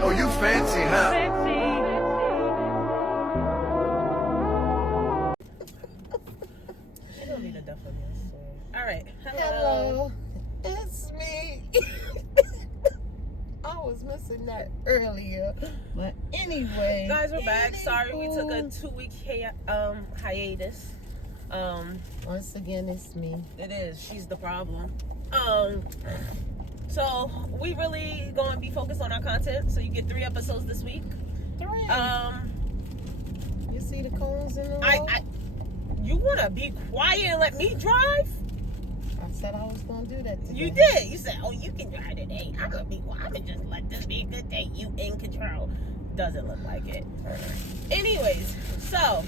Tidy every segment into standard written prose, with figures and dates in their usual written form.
Oh, you fancy, huh? You don't need a duff on this. All right. Hello. It's me. I was missing that earlier. But anyway. Guys, we're back. Sorry we took a 2-week hiatus. Once again, it's me. It is. She's the problem. So we really going to be focused on our content. So you get 3 episodes this week. 3. You see the cones in the road? You want to be quiet and let me drive? I said I was going to do that today. You did. You said, oh, you can drive today. I'm going to be quiet. I'm going to just let this be a good day. You in control. Doesn't look like it. Anyways, so,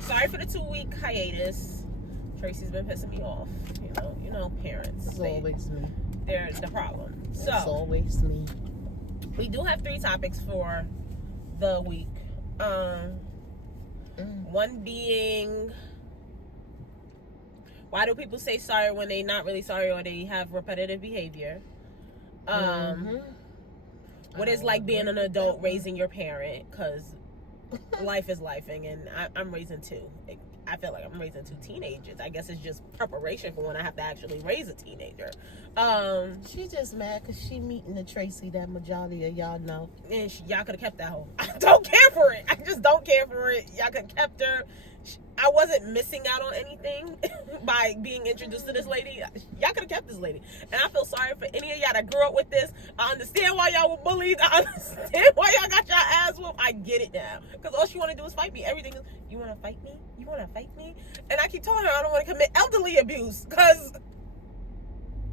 sorry for the 2-week hiatus. Tracy's been pissing me off. You know, parents. It's always me. They're the problem. So, it's always me. We do have 3 topics for the week. One being, why do people say sorry when they're not really sorry or they have repetitive behavior? What is like being an adult raising your parent? Because life is lifing, and I'm raising 2. I feel like I'm raising 2 teenagers. I guess it's just preparation for when I have to actually raise a teenager. She just mad because she meeting the Tracy that majority of y'all know. And y'all could have kept that hoe. I don't care for it. I just don't care for it. Y'all could have kept her. I wasn't missing out on anything by being introduced to this lady. Y'all could have kept this lady. And I feel sorry for any of y'all that grew up with this. I understand why y'all were bullied. I understand why y'all got your ass whooped. I get it now. Because all she want to do is fight me. Everything is, you want to fight me? You want to fight me? And I keep telling her I don't want to commit elderly abuse. Because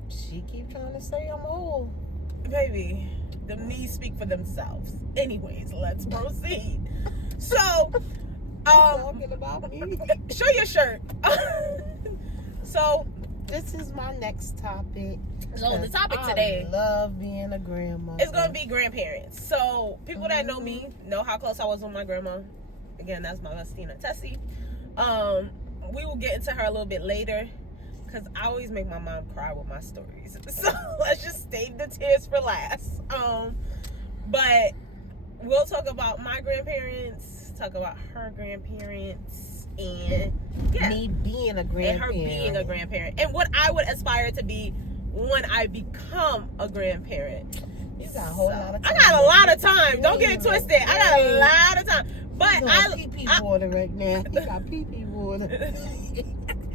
she keep trying to say I'm old. Baby, the knees speak for themselves. Anyways, let's proceed. So, talking about me. Show your shirt. So, this is my next topic. So the topic today, I love being a grandmother. It's gonna be grandparents. So people that know me know how close I was with my grandma. Again, that's my Vestina Tessie. We will get into her a little bit later because I always make my mom cry with my stories. So let's just save the tears for last. But we'll talk about my grandparents, talk about her grandparents, and me being a grandparent. And her being a grandparent. And what I would aspire to be when I become a grandparent. You got a whole lot of time. I got a lot of time. Don't get it twisted. I got a lot of time. But I pee-pee water right now. You got pee-pee water.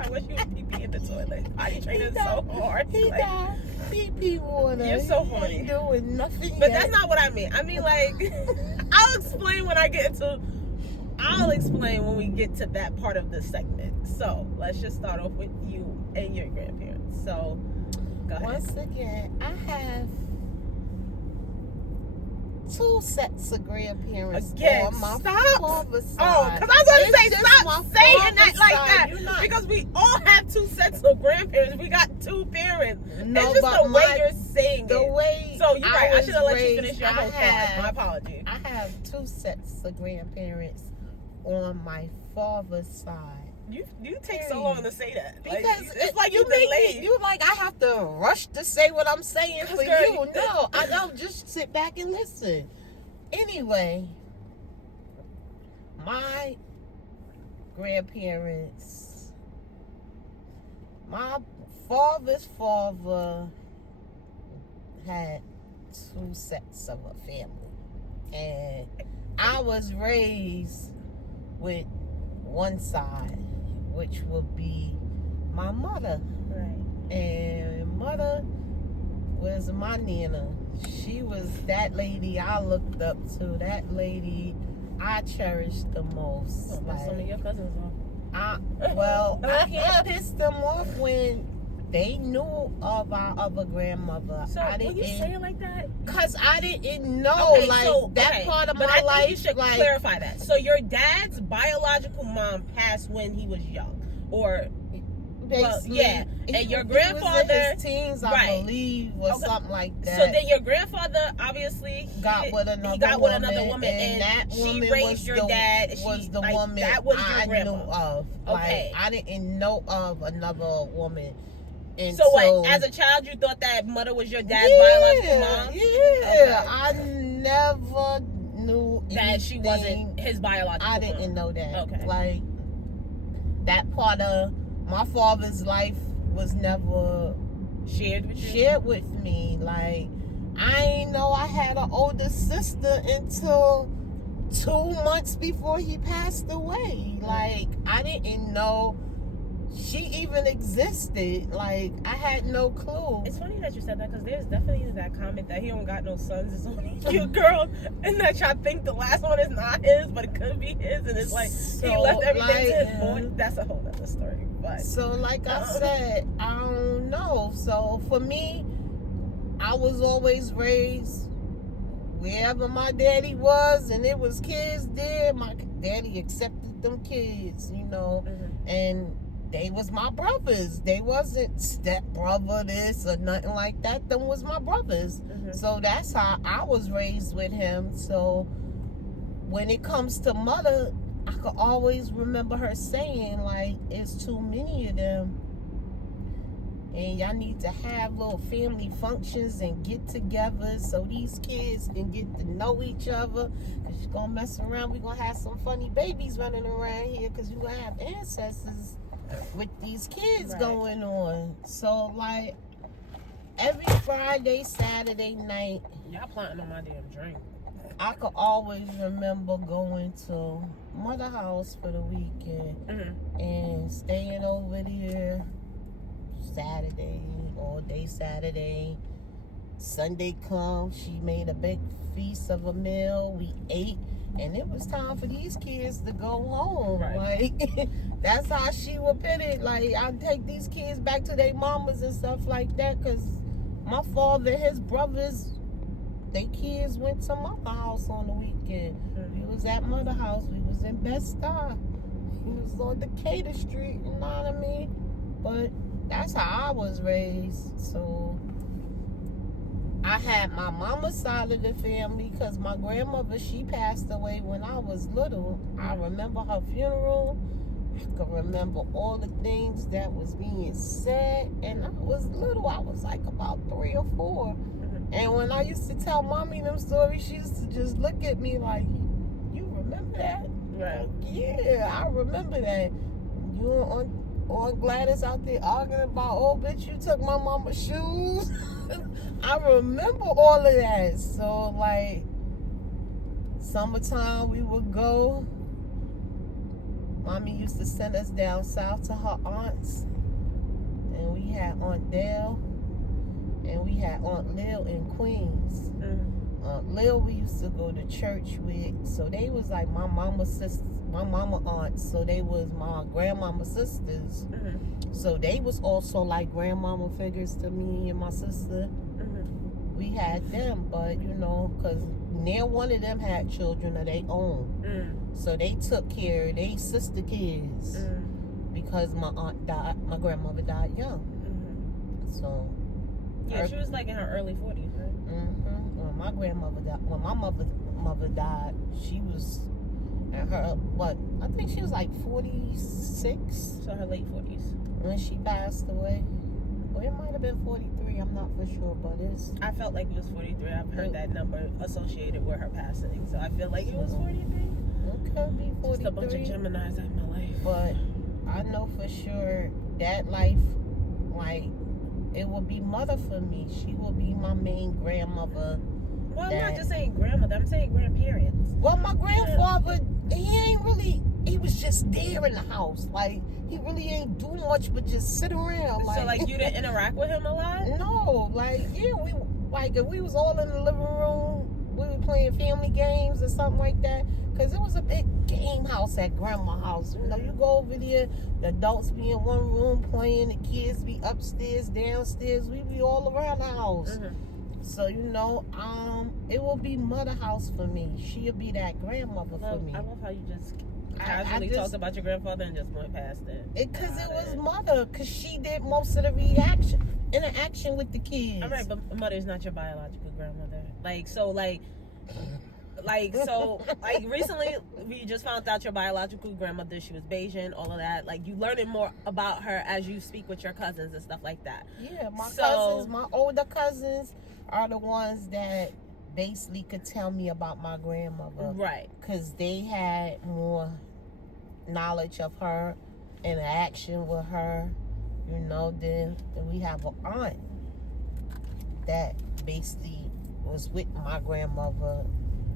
I wish you would pee-pee in the toilet. Potty training so hard. He got pee-pee water. You're so funny. He ain't doing nothing But yet. that's not what I mean. I mean, like, I'll explain when we get to that part of the segment. So let's just start off with you and your grandparents. So go ahead. Once again, I have 2 sets of grandparents on my father's side. Oh, because I was going to say, stop saying that like that. Because we all have 2 sets of grandparents. We got 2 parents. No, it's just but the way you're saying the it. way So you're right. I should have let you raised, finish your whole thought. My apology. I have 2 sets of grandparents on my father's side. You take so long to say that. Because like, it's like you make delayed. You like I have to rush to say what I'm saying for girl, you. No, I don't. Just sit back and listen. Anyway, my grandparents, my father's father had 2 sets of a family, and I was raised with one side, which would be my mother. Right. And mother was my nana. She was that lady I looked up to. That lady I cherished the most. Oh, like, some of your cousins I can't piss them off when they knew of our other grandmother. So when you say it like that, because I didn't know that part of my life. You should clarify that. So your dad's biological mom passed when he was young, or and your grandfather, was in his teens, I believe, or something like that. So then your grandfather obviously got with another woman, and that she woman raised your dad. Was the woman that was your I grandma. knew of. Okay, I didn't know of another woman And so what, as a child, you thought that mother was your dad's biological mom? Yeah. I never knew that she wasn't his biological mom. I didn't know that. Okay. Like, that part of my father's life was never shared with you? Shared with me. Like, I ain't know I had an older sister until 2 months before he passed away. Like, I didn't know she even existed. Like, I had no clue. It's funny that you said that, because there's definitely that comment that he don't got no sons, it's only two girls, and that y'all think the last one is not his, but it could be his, and it's like, so, he left everything to his boy. That's a whole other story. But so, like I said, I don't know. So, for me, I was always raised wherever my daddy was, and it was kids there, my daddy accepted them kids, you know, and they was my brothers. They wasn't step brother this or nothing like that. Them was my brothers. So that's how I was raised with him. So when it comes to mother, I could always remember her saying, like, it's too many of them, and y'all need to have little family functions and get together so these kids can get to know each other. Because you're going to mess around, we're going to have some funny babies running around here, because you're going to have ancestors with these kids going on. So, like, every Friday, Saturday night, y'all plotting on my damn drink. I could always remember going to mother house for the weekend and staying over there Saturday, all day Saturday. Sunday come, she made a big feast of a meal. We ate, and it was time for these kids to go home. Like, that's how she would put it. Like, I'd take these kids back to their mamas and stuff like that, because my father and his brothers, their kids went to mama house on the weekend. We was at mother house. We was in Bed-Stuy. We was on Decatur Street, you know what I mean? But that's how I was raised. So I had my mama's side of the family, because my grandmother, she passed away when I was little. I remember her funeral. I could remember all the things that was being said, and I was little. I was like about 3 or 4. And when I used to tell mommy them stories, she used to just look at me like, you remember that? Like, yeah, I remember that. You on Gladys out there arguing about, oh, bitch, you took my mama's shoes. I remember all of that. So, like, summertime we would go. Mommy used to send us down south to her aunts. And we had Aunt Dale. And we had Aunt Lil in Queens. Aunt Lil we used to go to church with. So they was like my mama's sisters, my mama aunts. So they was my grandmama sisters. So they was also like grandmama figures to me and my sister. We had them, but you know, because neither one of them had children of their own. So they took care of their sister kids because my aunt died, my grandmother died young. So yeah, she was like in her early 40s, right? When my grandmother died, when my mother died, she was in her, what, I think she was like 46. So her late 40s. When she passed away. Well, it might have been 43, I'm not for sure, but it's... I felt like it was 43. I've heard that number associated with her passing, so I feel like it was 43. It could be 43. Just a bunch of Geminis in my life. But I know for sure that life, like, it will be mother for me. She will be my main grandmother. Well, I'm not just saying grandmother, I'm saying grandparents. Well, my grandfather, he was just there in the house. Like, he really ain't do much but just sit around. Like, so, like, you didn't interact with him a lot? No. Like, yeah, if we was all in the living room, we were playing family games or something like that. Because it was a big game house at grandma's house. You know, you go over there, the adults be in one room playing, the kids be upstairs, downstairs. We be all around the house. So, you know, it will be mother house for me. She'll be that grandmother for me. I love how you just casually talked about your grandfather and just went past it. Because it was mother, because she did most of the interaction with the kids. All right, but mother's not your biological grandmother. Like, so, like, like, so, like, recently we just found out your biological grandmother, she was Bayesian, all of that. Like, you learning more about her as you speak with your cousins and stuff like that. Yeah, cousins, my older cousins are the ones that basically could tell me about my grandmother. Right. Because they had more knowledge of her, interaction with her, you know. Then we have an aunt that basically was with my grandmother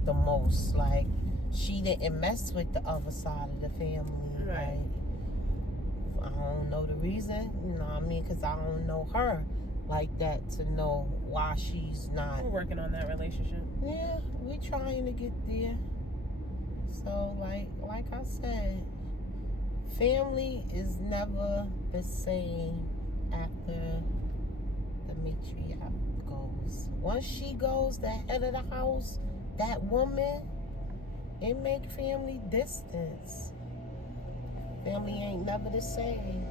the most. Like, she didn't mess with the other side of the family. Right. Like, I don't know the reason, you know what I mean? Because I don't know her like that to know why she's not. We're working on that relationship. Yeah, we trying to get there. So, like I said, family is never the same after the matriarch goes. Once she goes, the head of the house, that woman, it make family distance. Family ain't never the same.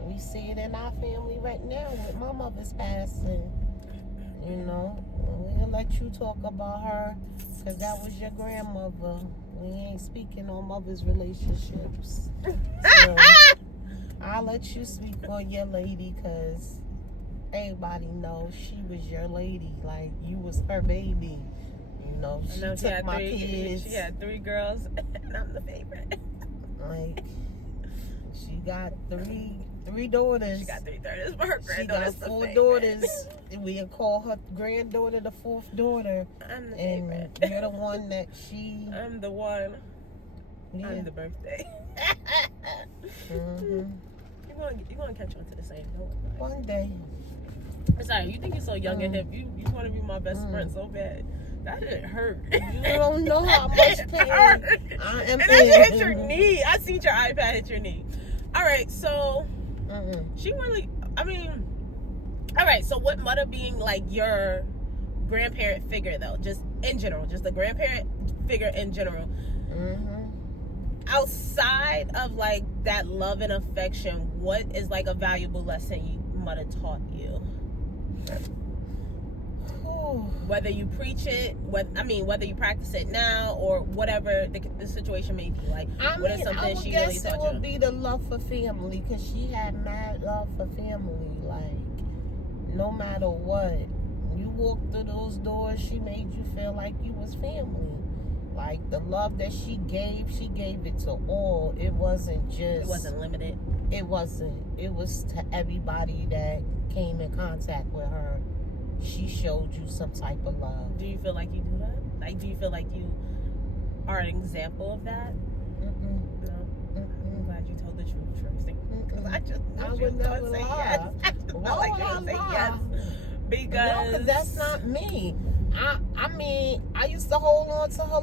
We see it in our family right now with my mother's passing. You know, we'll let you talk about her because that was your grandmother. We ain't speaking on mother's relationships. So, I'll let you speak on your lady because everybody knows she was your lady. Like, you was her baby. You know, she took my kids. She had 3 girls, and I'm the favorite. Like, she got three daughters. She got 3 daughters, but her She granddaughter's got 4 the favorite. daughters. We call her granddaughter the 4th daughter. I'm the And favorite. you're the one that she... I'm the one. Yeah. I'm the birthday. Mm-hmm. You gonna catch on to the same note. One day. Sorry, you think you're so young and hip. You want to be my best friend so bad. That didn't hurt. You don't know how much pain I am and in. that hit your knee. I seen your iPad hit your knee. All right, so she really, I mean, all right, so what mother being like your grandparent figure though, just in general, just the grandparent figure in general, outside of like that love and affection, what is like a valuable lesson mother taught you? Whether you preach it, whether you practice it now or whatever the situation may be, like what is something she really taught you? It would be the love for family, because she had mad love for family. Like, no matter what, you walked through those doors, she made you feel like you was family. Like, the love that she gave it to all. It wasn't just... It wasn't limited. It wasn't. It was to everybody that came in contact with her. She showed you some type of love. Do you feel like you do that? Like, do you feel like you are an example of that? No. I'm glad you told the truth, Tracy. Because I would never lie. Yes. I just felt like you would say yes. Because no, that's not me. I mean, I used to hold on to her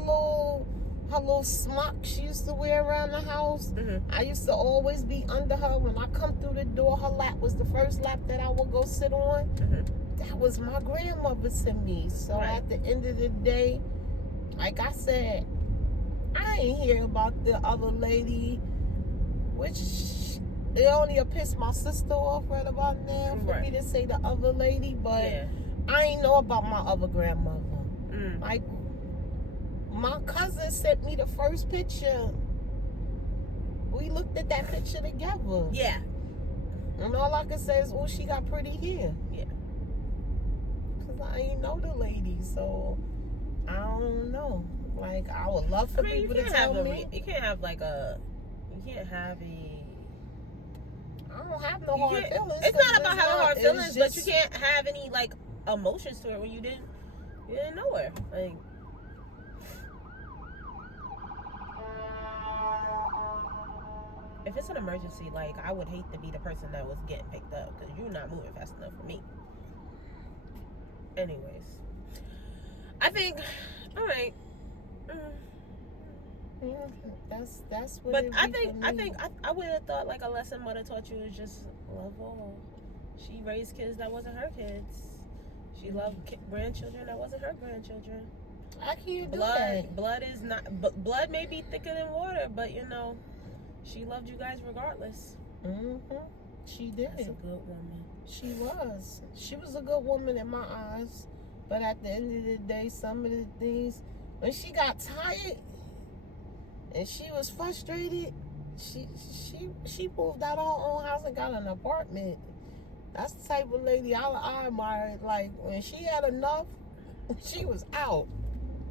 little smock she used to wear around the house. I used to always be under her. When I come through the door, her lap was the first lap that I would go sit on. That was my grandmother to me. So at the end of the day, like I said, I ain't hear about the other lady, which it only pissed my sister off right about now for me to say the other lady, but I ain't know about my other grandmother. Like, my cousin sent me the first picture. We looked at that picture together. Yeah. And all I can say is, oh, she got pretty hair. Yeah. Because I ain't know the lady, so I don't know. Like, I would love for people to tell me. You can't have like a... You can't have a... I don't have no hard feelings. It's not about having hard feelings, but you can't have any like emotions to it when you didn't know her. Like, if it's an emergency, like, I would hate to be the person that was getting picked up because you're not moving fast enough for me. Anyways, I think, all right. That's what. But I think I would have thought like a lesson mother taught you is just love all. She raised kids that wasn't her kids. She loved grandchildren that wasn't her grandchildren. I can't do that. Blood is not. Blood may be thicker than water, but you know, she loved you guys regardless. She did. That's a good woman. She was. She was a good woman in my eyes. But at the end of the day, some of the things, when she got tired and she was frustrated, she moved out of her own house and got an apartment. That's the type of lady I admire. Like, when she had enough, she was out.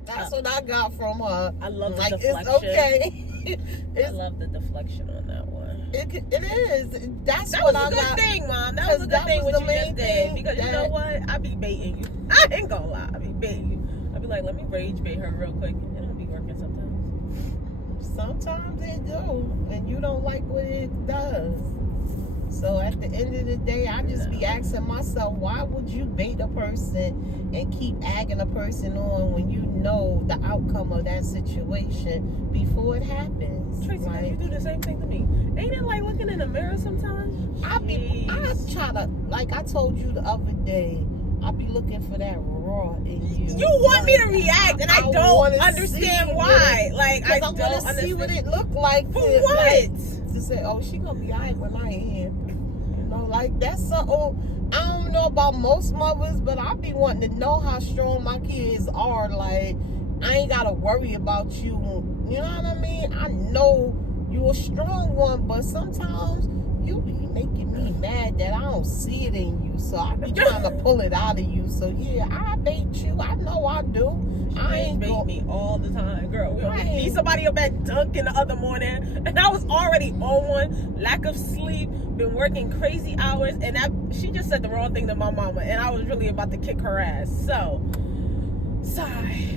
That's what I got from her. I love the like, deflection. It's okay. I love the deflection on that one. It is. That was a good thing, Mom. That was a good thing what you just did. Because you know what? I be baiting you. I ain't gonna lie. I be baiting you. I be like, let me rage bait her real quick. It don't be working sometimes. Sometimes it do. And you don't like what it does. So at the end of the day, I just be asking myself, why would you bait a person and keep agging a person on when you know the outcome of that situation before it happens? Tracy, like, you do the same thing to me. Ain't it like looking in the mirror sometimes? I try to, like I told you the other day, I be looking for that raw in you. You want me to react, and I don't understand why. Like, I don't understand. See what it look like. For what? Like, to say, oh, she gonna be alright when I ain't here. You know, like, that's something. I don't know about most mothers, but I be wanting to know how strong my kids are. Like, I ain't gotta worry about you. You know what I mean? I know you a strong one, but sometimes you be making me mad that I don't see it in you. So I be trying to pull it out of you. So yeah, I bait you. I know I do. I ain't bait me all the time, girl. We need somebody up at Dunkin' the other morning, and I was already on one. Lack of sleep, been working crazy hours, and she just said the wrong thing to my mama, and I was really about to kick her ass. So, sigh.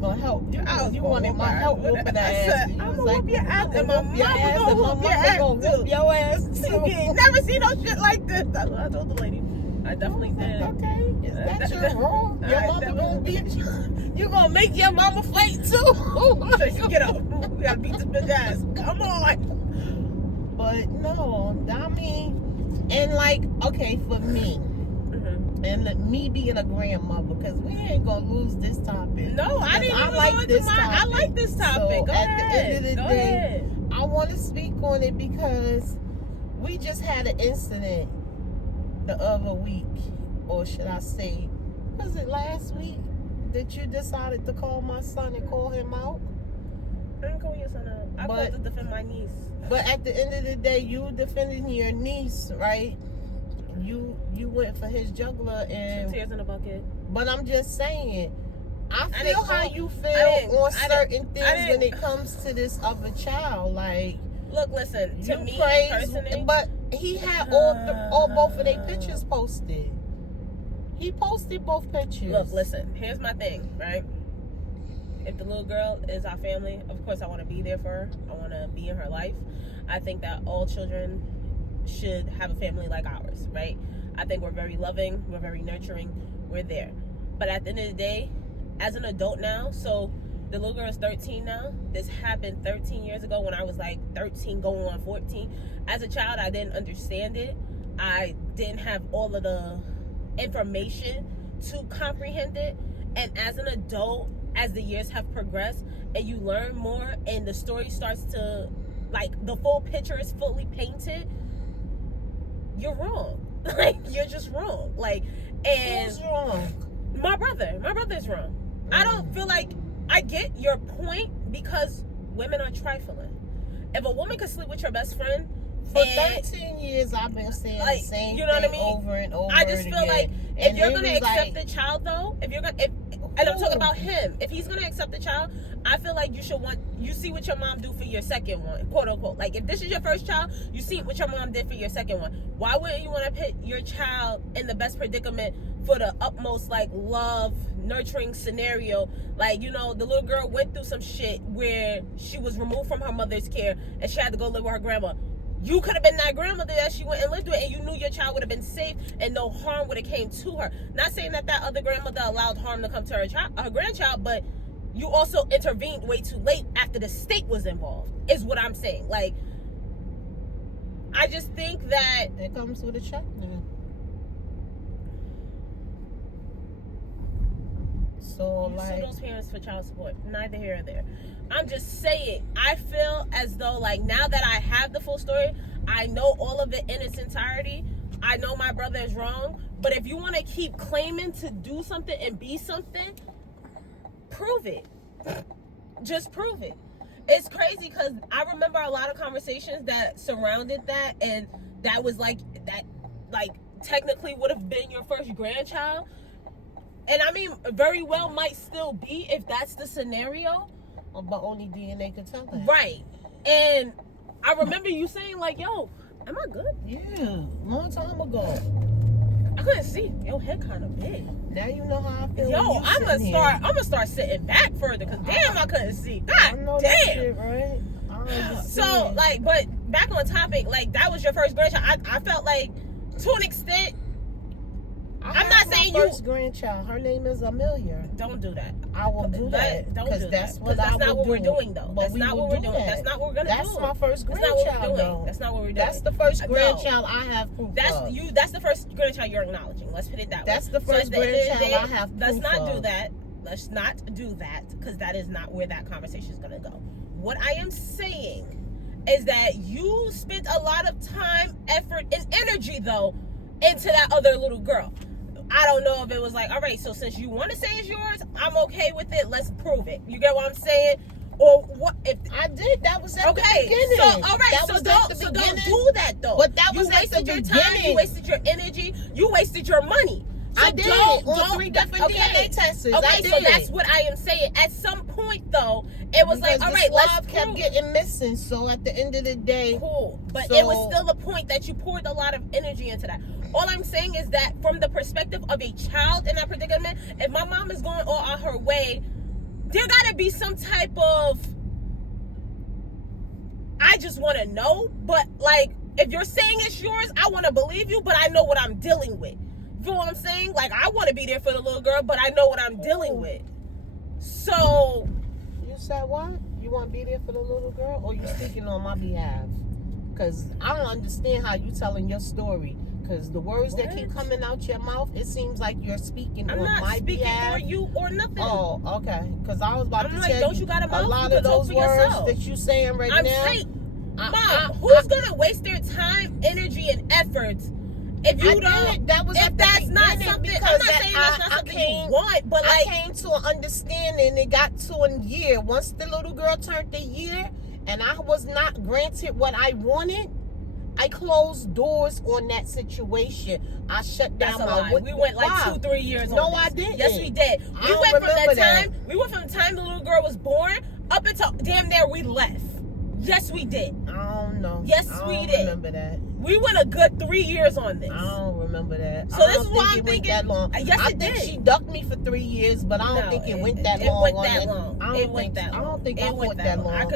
Gonna help. You wanted my help whooping her ass. I'm gonna whoop your ass, and my mama gonna whoop your ass too. You ain't never seen no shit like this. That's what I told the lady. I definitely did. Okay, is that your wrong? Your mama gonna beat you. You gonna make your mama fight too. Tracy, get up. We gotta beat this bitch ass. Come on. But no, I mean, and like, okay, for me. And me being a grandmother, because we ain't gonna lose this topic. No, I didn't even like this topic. I like this topic. So go at ahead. the end of the day, I want to speak on it because we just had an incident the other week, or should I say, was it last week that you decided to call my son and call him out? I didn't call your son out. I called to defend my niece. But at the end of the day, you defending your niece, right? You went for his jugular and 2 tears in a bucket. But I'm just saying, I feel how you feel on certain things when it comes to this other child. Like, look, listen, to me personally, but he had both of their pictures posted. He posted both pictures. Look, listen, here's my thing, right? If the little girl is our family, of course I want to be there for her. I want to be in her life. I think that all children should have a family like ours, right? I think we're very loving, we're very nurturing, we're there. But at the end of the day, as an adult now, so the little girl is 13 now. This happened 13 years ago when I was like 13 going on 14. As a child, I didn't understand it. I didn't have all of the information to comprehend it. And as an adult, as the years have progressed and you learn more and the story starts to, like, the full picture is fully painted, you're wrong. Like, you're just wrong. Like, and who's wrong? My brother's wrong. I don't feel like I get your point because women are trifling. If a woman could sleep with your best friend for 13 years, I've been saying the same you know what I thing mean? over and over. I just feel like if you're gonna accept the child, though, and I'm talking about him, if he's gonna accept the child, I feel like you see what your mom do for your second one, quote unquote. Like, if this is your first child, you see what your mom did for your second one. Why wouldn't you want to put your child in the best predicament for the utmost, like, love, nurturing scenario? Like, you know, the little girl went through some shit where she was removed from her mother's care and she had to go live with her grandma. You could have been that grandmother that she went and lived with, and you knew your child would have been safe and no harm would have came to her. Not saying that other grandmother allowed harm to come to her grandchild, but you also intervened way too late after the state was involved, is what I'm saying. Like, I just think that it comes with a check now. So, you sue those parents for child support. Neither here or there. I'm just saying, I feel as though, like, now that I have the full story, I know all of it in its entirety, I know my brother is wrong, but if you want to keep claiming to do something and be something, prove it. Just prove it. It's crazy because I remember a lot of conversations that surrounded that, and that was like technically would have been your first grandchild. And I mean, very well might still be if that's the scenario. But only DNA could tell that. Right. And I remember you saying like, yo, am I good? Yeah, long time ago. I couldn't see. Your head kind of big. Now you know how I feel. Yo, I'm gonna start sitting back further because damn, I couldn't see. God damn. Shit, right? So like, but back on topic, like that was your first grandchild. I felt like to an extent. I'm not saying you first grandchild. Her name is Amelia. Don't do that. I will do that. Don't do that. That's not what we're doing, though. That's not what we're doing. That's not what we're gonna do. That's my first grandchild, though. That's not what we're doing. That's the first grandchild I have proof of. That's the first grandchild you're acknowledging. Let's put it that way. That's the first grandchild I have proof of. Let's not do that. Let's not do that because that is not where that conversation is gonna go. What I am saying is that you spent a lot of time, effort, and energy though into that other little girl. I don't know if it was like, all right, so since you want to say it's yours, I'm okay with it. Let's prove it. You get what I'm saying? Or what? If I did, that was at the okay. beginning. So all right, so don't do that though. But that was you wasted your time. You wasted your energy. You wasted your money. So I did on 3 different DNA tests. Okay, I did. so that's what I am saying. At some point though, it was because like, all right, let's kept getting missing. So at the end of the day, cool. But it was still a point that you poured a lot of energy into that. All I'm saying is that from the perspective of a child in that predicament, if my mom is going all on her way, there gotta be some type of, I just want to know. But like, if you're saying it's yours, I want to believe you, but I know what I'm dealing with. You know what I'm saying? Like, I want to be there for the little girl, but I know what I'm dealing with. So you said what? You want to be there for the little girl, or you speaking on my behalf? Because I don't understand how you telling your story. Because the words that keep coming out your mouth, it seems like you're speaking on my behalf. I'm not speaking for you or nothing. Oh, okay. Because I was about to tell don't you, you got a mouth? lot of those words that you saying right now. Mom, who's gonna waste their time, energy, and effort if you don't? If that's not something, I'm not saying that's not something you want, but like I came to an understanding. It got to a year. Once the little girl turned a year, and I was not granted what I wanted, I closed doors on that situation. I shut down my. We went like 2-3 years. No, I didn't. Yes, we did. We went from the time the little girl was born up until damn near we left. Yes, we did. I don't know. Yes, we did. I don't remember that. We went a good 3 years on this. I don't remember that. So this is why I'm thinking that long. Yes, I think she ducked me for 3 years, but I don't think it went that long. It went that long. I don't think I went that long.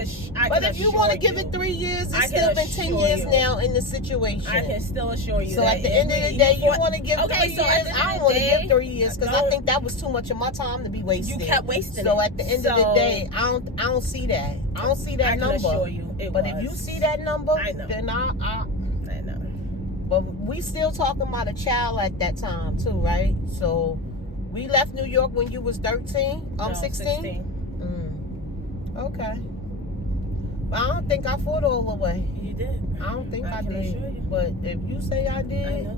But if you want to give it 3 years, it's still been 10 years now in the situation. I can still assure you. So at the end of the day, you want to give 3 years. I don't want to give 3 years because I think that was too much of my time to be wasted. You kept wasting. So at the end of the day, I don't see that. I don't see that number. I can assure you. But if you see that number, then I know. But we still talking about a child at that time too, right? So we left New York when you was 13. 16. Okay. But I don't think I fought all the way. You did. I don't think I did. But if you say I did,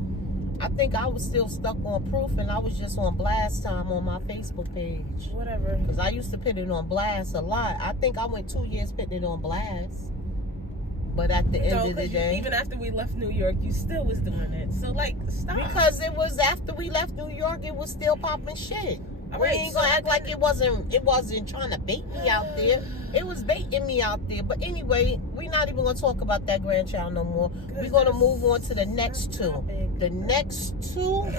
I think I was still stuck on proof, and I was just on blast time on my Facebook page. Whatever. Because I used to put it on blast a lot. I think I went 2 years putting it on blast. But at the end of the day, even after we left New York, you still was doing it. So like, stop. Because it was after we left New York, it was still popping shit. We ain't gonna act like it wasn't trying to bait me out there. It was baiting me out there. But anyway, we're not even gonna talk about that grandchild no more. We're gonna move on to the next two. The next 2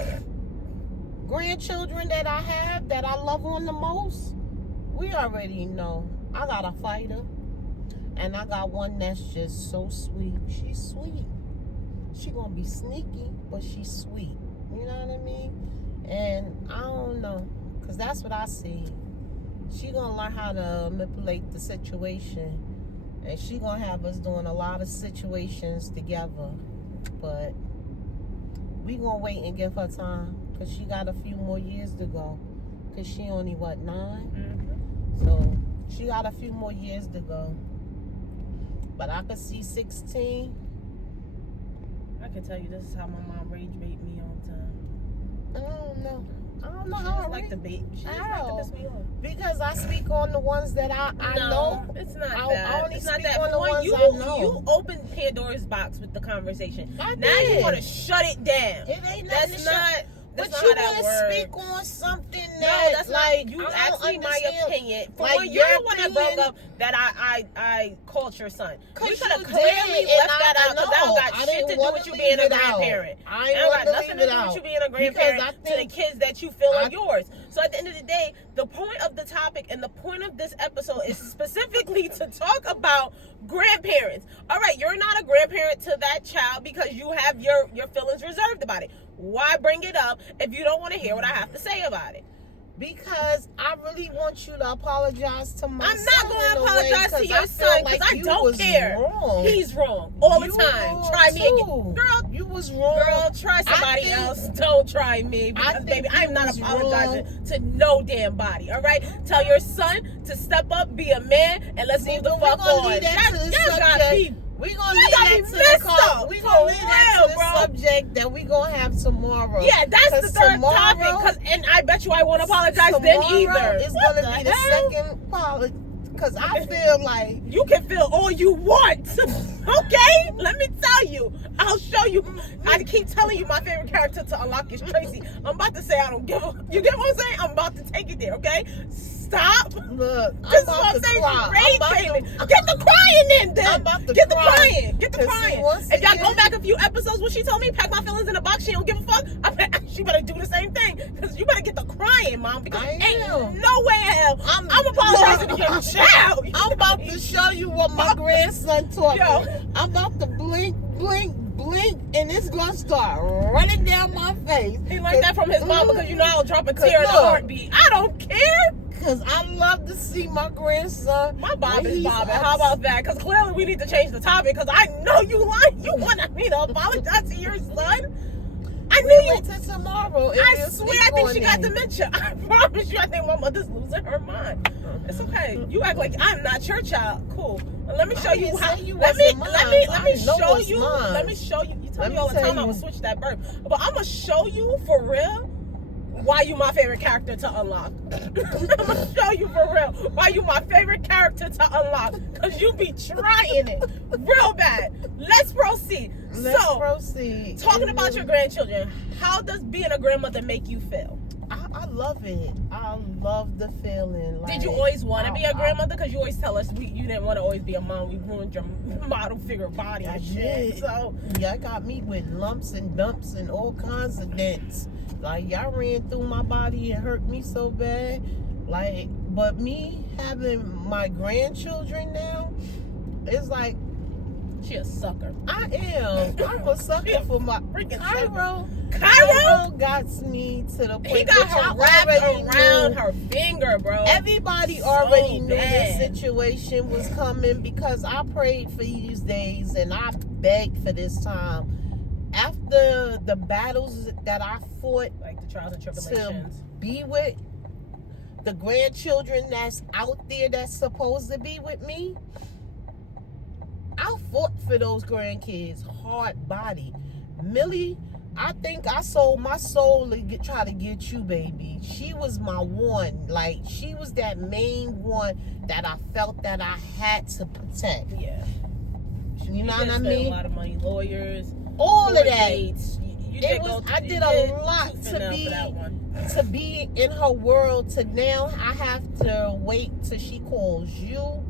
grandchildren that I have that I love on the most, we already know. I got a fighter. And I got one that's just so sweet. She's sweet. She gonna be sneaky, but she's sweet. You know what I mean? And I don't know, because that's what I see. She gonna learn how to manipulate the situation. And she gonna have us doing a lot of situations together. But we gonna wait and give her time, because she got a few more years to go. Because she only, 9? Mm-hmm. So she got a few more years to go. But I could see 16. I can tell you this is how my mom rage bait me all the time. I don't know She how just like to bait. She just like to piss me off. because I speak on the ones that I know. It's not I that. only It's not speak that. on the Boy, ones you, I know. You opened Pandora's box with the conversation. I Now you did. want to shut it down. It ain't nothing That's to not. shut. That's But not you how want that to works. speak on something No, that that's like not. You I asked don't me my understand. opinion. For Like, one, you're your the one that opinion- brought up that I called your son. We 'Cause could have you clearly did, left and that I out because that know. don't got I shit didn't to do wanna with you leave being a it out. grandparent. I It ain't don't wanna got nothing leave to it do with out. you being a Because grandparent I to the think- kids that you feel are yours. So at the end of the day, the point of the topic and the point of this episode is specifically to talk about grandparents. All right, you're not a grandparent to that child because you have your feelings reserved about it. Why bring it up if you don't want to hear what I have to say about it? Because I really want you to apologize to my I'm son. not going to apologize to your son because like I you don't was care. Wrong. He's wrong all You the time. wrong Try me too. again. Girl, You was wrong. Girl, try somebody think- else. Don't try me. I Because, think baby, you I'm not was apologizing to no damn body, all right? Tell your son to step up, be a man, and let's move the but fuck we gonna on. leave that to the Y'all got subject. beef. We gonna You leave got that me to messed the call. up. We For gonna leave that real, to the bro. subject that we gonna have tomorrow. Yeah, that's the 'Cause third topic. And I bet you I won't apologize then either. It's What gonna be the hell? second apology. Because I feel like You can feel all you want. Okay? Let me tell you. I'll show you. I keep telling you my favorite character to unlock is Tracy. I'm about to say I don't give a... You get what I'm saying? I'm about to take it there, okay? Stop. look, This is I'm what I'm about to saying. cry. Rage baiting. Get the crying in then. I'm about to Get the cry. crying. Get the 'Cause crying. see, once If y'all again- go back a few episodes when she told me pack my feelings in a box, she don't give a fuck. She better do the same thing. Because you better get the crying, mom. Because I ain't am. no way in hell I'm- I'm apologizing to your Look, child. I'm about to show you what my grandson taught Yo. me. I'm about to blink, blink, blink, and it's gonna start running down my face. He learned that from his mom because you know I'll drop a Cause tear in a look. heartbeat. I don't care. Cause I love to see my grandson. My bob when is he's bobbing. How about that? Because clearly we need to change the topic because I know you lying. You want me to apologize to your son? I knew you. Wait till tomorrow. and I we'll swear speak I think on she got it. dementia. I promise you I think my mother's losing her mind. It's okay. You act like I'm not your child. Cool. Let me show you didn't how. say you Let me wasn't let me mine. let me I know show it's you. mine. Let me show you. You tell Let me me all the tell time I you. would switch that verb, but I'm gonna show you for real why you my favorite character to unlock. I'm gonna show you for real why you my favorite character to unlock. Cause you be trying it real bad. Let's proceed. Let's So proceed. talking And about your grandchildren, how does being a grandmother make you feel? I love it. I love the feeling. Did you always want to be a grandmother? Because you always tell us you didn't want to always be a mom. We ruined your model figure body I and shit. did. So Y'all got me with lumps and dumps and all kinds of dents. Like, y'all ran through my body and hurt me so bad. Like, but me having my grandchildren now, it's like, she a sucker. I am. I'm a sucker for my Freaking Cairo. Cairo? Got me to the point He got which her I wrapped already around knew. her finger, bro. Everybody So already knew bad. this situation was coming because I prayed for these days and I begged for this time. After the battles that I fought Like the trials and to tribulations. be with the grandchildren that's out there that's supposed to be with me, I fought for those grandkids hard body. Millie, I think I sold my soul to try to get you, baby. She was my one. Like, she was that main one that I felt that I had to protect. Yeah. You know what did I spend a mean? lot of money, lawyers, All of court that. dates. You It did was- go, I you did a lot tooth to and nail be- for that one. To be in her world, to now I have to wait till she calls you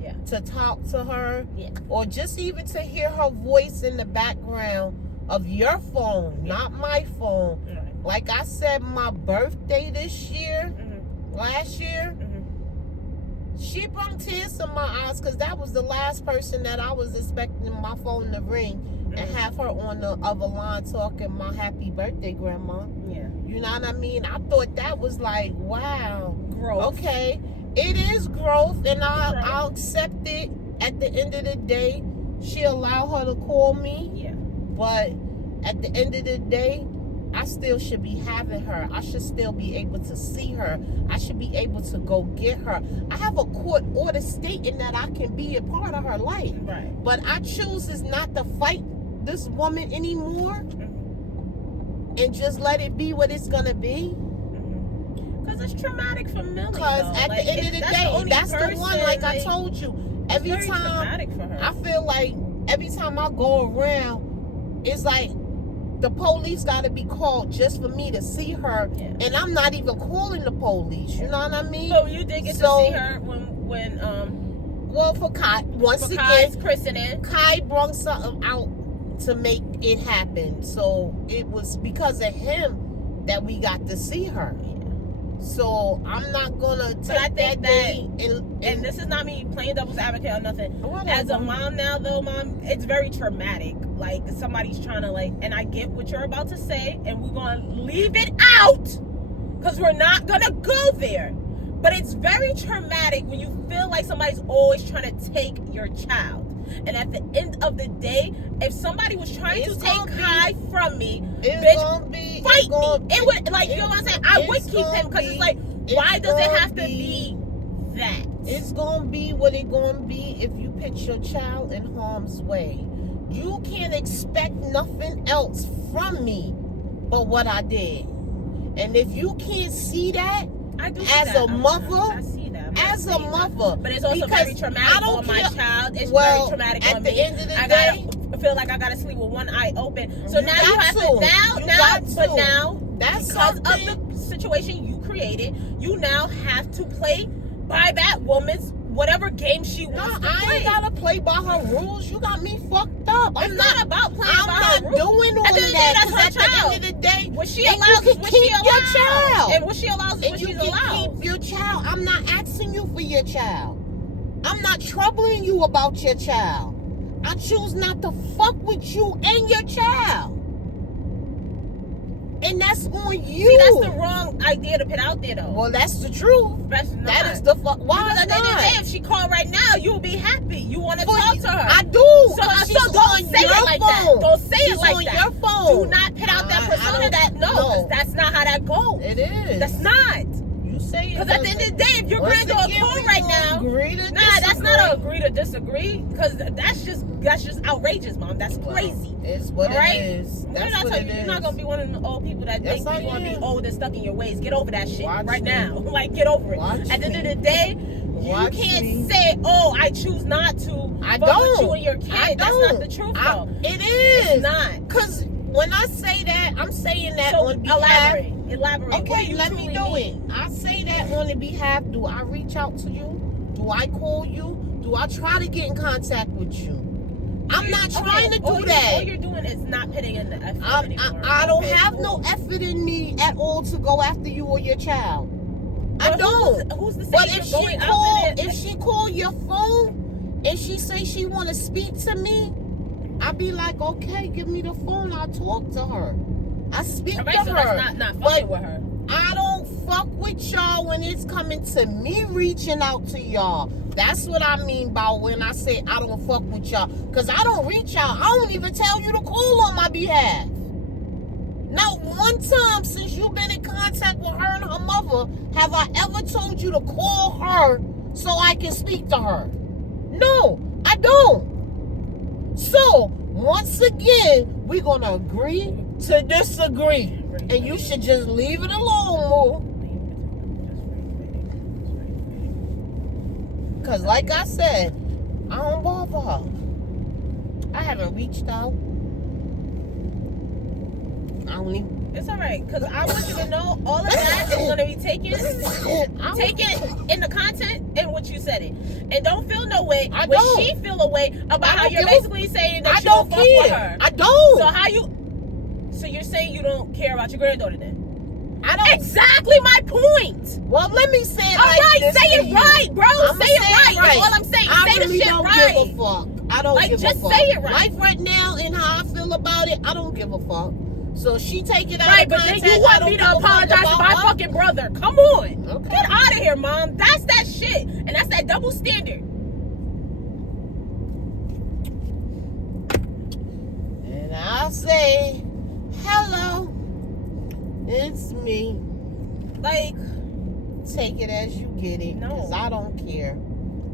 Yeah. to talk to her, Yeah. or just even to hear her voice in the background of your phone, not my phone. Right. Like I said, my birthday this year, Mm-hmm. last year, Mm-hmm. she brought tears to my eyes because that was the last person that I was expecting my phone to ring and have her on the other line talking my happy birthday, grandma. Yeah. You know what I mean? I thought that was like, wow. Growth. Okay, it is growth, and Growth. I'll accept it. At the end of the day, she allowed her to call me, Yeah. but at the end of the day, I still should be having her. I should still be able to see her. I should be able to go get her. I have a court order stating that I can be a part of her life, Right. but I choose is not to fight this woman anymore and just let it be what it's gonna be? Because it's traumatic for Millie. Because at the end of the day, that's the one. Like I told you, every time for her. I feel like every time I go around, it's like the police got to be called just for me to see her, and I'm not even calling the police. You know what I mean? So you did get to see her when well, for Kai, once for again, Kai's christening. Kai brought something out to make it happen. So it was because of him that we got to see her. So I'm not gonna take that day and this is not me playing devil's advocate or nothing. As a mom now, though, Mom, it's very traumatic. Like somebody's trying to and I get what you're about to say, and we're gonna leave it out because we're not gonna go there. But it's very traumatic when you feel like somebody's always trying to take your child. And at the end of the day, if somebody was trying to take Kai from me, bitch, fight me. It would, like, you know what I'm saying? I would keep him because it's like, why does it have to be that? It's gonna be what it's gonna be if you put your child in harm's way. You can't expect nothing else from me but what I did. And if you can't see that, as a mother, I see that. As a mother, but it's also very traumatic for my child. It's very traumatic on me. At the end of the day, I feel like I gotta sleep with one eye open. So now you have to now that's because of the situation you created, you now have to play by that woman's whatever game she wants to play. I ain't gotta play by her rules. You got me fucked up. It's not about playing by her rules. I'm not doing all of that. That's her child. At the end of the day, what she allows is what she allows. Your child. And what she allows is what she's allowed. Keep your child. I'm not asking you for your child. I'm not troubling you about your child. I choose not to fuck with you and your child. And that's on you. See, that's the wrong idea to put out there, though. Well, that's the truth. That is the fuck. Why because at the end of the day, if she called right now, you'll be happy. You want to talk to her. I do. So don't say it like that. Don't say it like that. She's on your phone. Do not put out that persona that because that's not how that goes. It is. That's not. You say it. Because at the end of the day, if you're going to a call right now, that's not a agree to disagree. Because that's just outrageous, Mom. That's crazy. It's what it is. You're not gonna be one of the old people that think you're gonna be old and stuck in your ways. Get over that shit right now. Like, get over it. At the end of the day, you can't say, "Oh, I choose not to." I fuck don't. With you and your kid. That's not the truth, though. It is. It's not. Because when I say that, I'm saying that on behalf. Elaborate. Okay, let me do it. I say that on the behalf. Do I reach out to you? Do I call you? Do I try to get in contact with you? I'm not trying to do that. All you're doing is not putting in the effort anymore. I don't have no effort in me at all to go after you or your child. I don't. Who's the But if she call your phone and she say she want to speak to me, I be like, okay, give me the phone. I'll talk to her. I speak to her. That's not fucking with her. I don't fuck with y'all when it's coming to me reaching out to y'all. That's what I mean by when I say I don't fuck with y'all. Because I don't reach out. I don't even tell you to call on my behalf. Not one time since you've been in contact with her and her mother have I ever told you to call her so I can speak to her. No, I don't. So, once again, we're going to agree to disagree. And you should just leave it alone, Moo. Because like I said, I don't bother her. I haven't reached out. I don't even... It's alright, because I want you to know all of that is going to be taken in the content in which you said it. And don't feel no way when she feel a way about how you're basically saying that you don't fuck with her. I don't. So you're saying you don't care about your granddaughter then? I don't. Exactly my point. Well, let me say it say it right, bro. Say it right. That's all I'm saying. Say the shit right. I don't give a fuck. I don't give a fuck. Just say it right. Life right now and how I feel about it, I don't give a fuck. So she take it out right, of but context. then you want me to apologize to my fucking brother. Come on. Okay. Get out of here, Mom. That's that shit. And that's that double standard. And I'll say, hello, it's me. Like, take it as you get it. No. Because I don't care.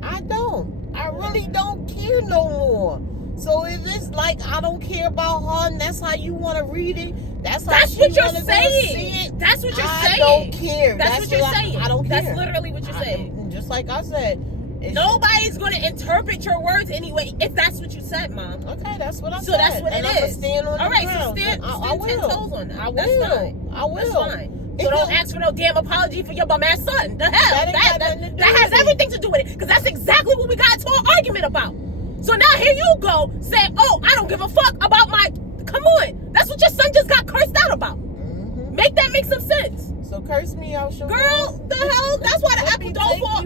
I don't. I really don't care no more. So if it's like I don't care about her and that's how you want to read it, that's what you're saying. That's what you're saying. I don't care. That's what you're saying. I don't care. That's literally what you're saying. Just like I said. Nobody's going to interpret your words anyway if that's what you said, Mom. Okay, that's what I said. So that's what it is. I'm stand on all right, ground. so stand 10 toes on that. I will. That's fine. I will. That's fine. So don't ask for no damn apology for your bum ass son. The hell? That has everything to do with it. Because that's exactly what we got into an argument about. So now here you go saying, oh, I don't give a fuck about my... Come on. That's what your son just got cursed out about. Mm-hmm. Make some sense. So curse me out, Sean. Girl, the hell? That's why the apple don't fall.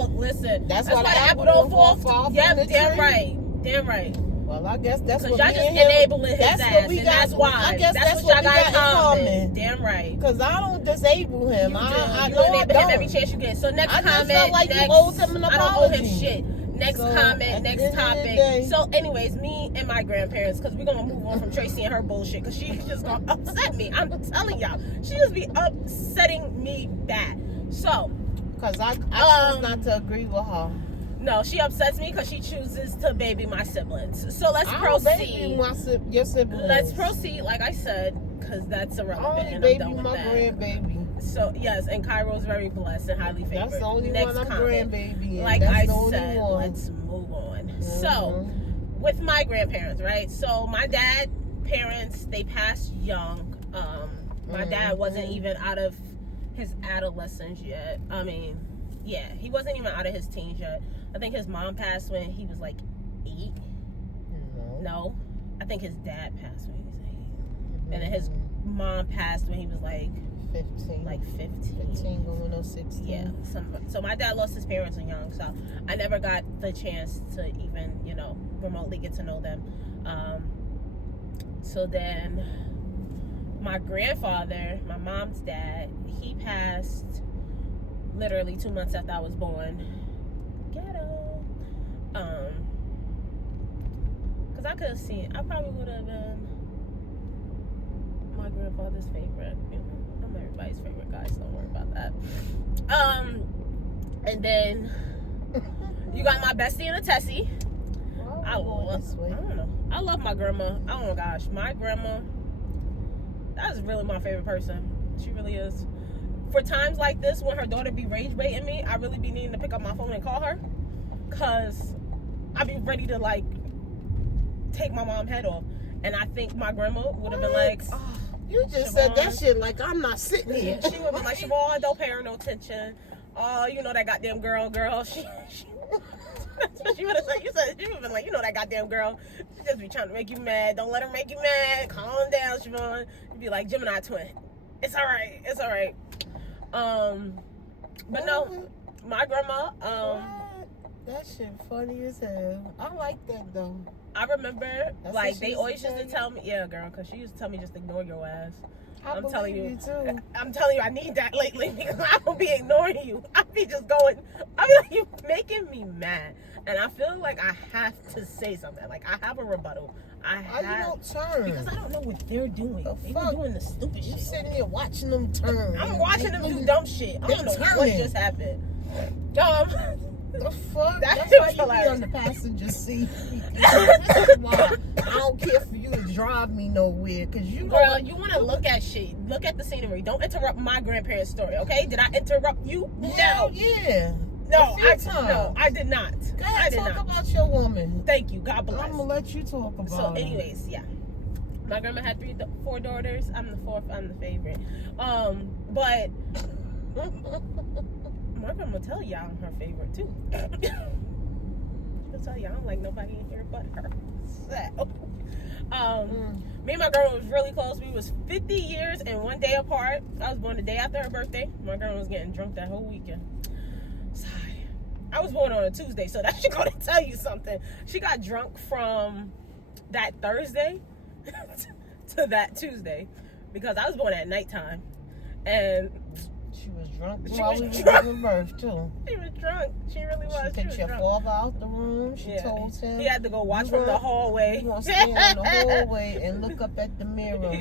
Look, listen. That's why the apple don't fall. Yep, damn right. Damn right. Well, I guess that's what y'all just enabling his ass, and that's why. I guess that's what y'all got in common. Damn right. Because I don't disable him. You I enable him every chance you get. So next comment. Felt like next, you owed him an apology. I don't owe him shit. Next comment, next topic. So anyways, me and my grandparents, because we're going to move on from Tracy and her bullshit, because she's just going to upset me. I'm telling y'all. She just be upsetting me bad. So. Because I choose not to agree with her. No, she upsets me because she chooses to baby my siblings. So let's proceed. Baby your siblings. Let's proceed, like I said, because that's irrelevant. And I'm done with my grandbaby. So yes, and Cairo's very blessed and highly favored. That's the only one I'm grandbaby. Like I said, let's move on. Mm-hmm. So with my grandparents, right? So my dad parents, they passed young. My dad wasn't even out of his adolescence yet. I mean, yeah, he wasn't even out of his teens yet. I think his mom passed when he was like 8. No, I think his dad passed when he was 8. And then his mom passed when he was like 15. Like 15. 15 going on 16. Yeah. So my dad lost his parents when young, so I never got the chance to even, remotely get to know them. So then my grandfather, my mom's dad, he passed literally 2 months after I was born. Ghetto. Because I could have seen, I probably would have been my grandfather's favorite. I'm everybody's favorite, guys. Don't worry about that. And then you got my bestie and a Tessie. I don't know. I love my grandma. Oh my gosh, my grandma. That is really my favorite person. She really is. For times like this, when her daughter be rage baiting me, I really be needing to pick up my phone and call her, cause I be ready to like take my mom's head off. And I think my grandma would have been like, oh, you just said that shit like I'm not sitting here. She would have been like, Siobhan, don't pay her no attention. Oh, that goddamn girl. She that's what she would have said. She would have been like, that goddamn girl. She just be trying to make you mad. Don't let her make you mad. Calm down, Siobhan. You'd be like, Gemini twin. It's all right. It's all right. But no, my grandma. That shit funny as hell. I like that though. I remember, they always used to tell me, yeah, girl, because she used to tell me just ignore your ass. I'm telling you too. I'm telling you, I need that lately because I don't be ignoring you. I be just going. I be like, you making me mad, and I feel like I have to say something. Like I have a rebuttal. Why you don't turn? Because I don't know what they're doing. They be doing the stupid shit. You sitting here watching them turn. I'm watching them do dumb shit. I don't know what just happened. The fuck? That's why you hilarious. be on the passenger seat. This is why I don't care for you to drive me nowhere. Cause you want to look at shit. Look at the scenery. Don't interrupt my grandparents' story, okay? Did I interrupt you? No. Yeah. No, I did not. Go ahead, I did talk not. about your woman. Thank you. God bless. I'm gonna let you talk about. So, anyways, yeah. My grandma had 4 daughters. I'm the 4th. I'm the favorite. But my grandma tell y'all I'm her favorite too. She'll tell you I don't like nobody in here but her. So, me and my grandma was really close. We was 50 years and 1 day apart. I was born the day after her birthday. My grandma was getting drunk that whole weekend. Sorry. I was born on a Tuesday, so that should go to tell you something. She got drunk from that Thursday to that Tuesday because I was born at nighttime. And she was drunk while we were giving birth too. She was drunk. She really was. She picked your father out the room. She told him he had to go watch from the hallway. You gonna stand in the hallway and look up at the mirror.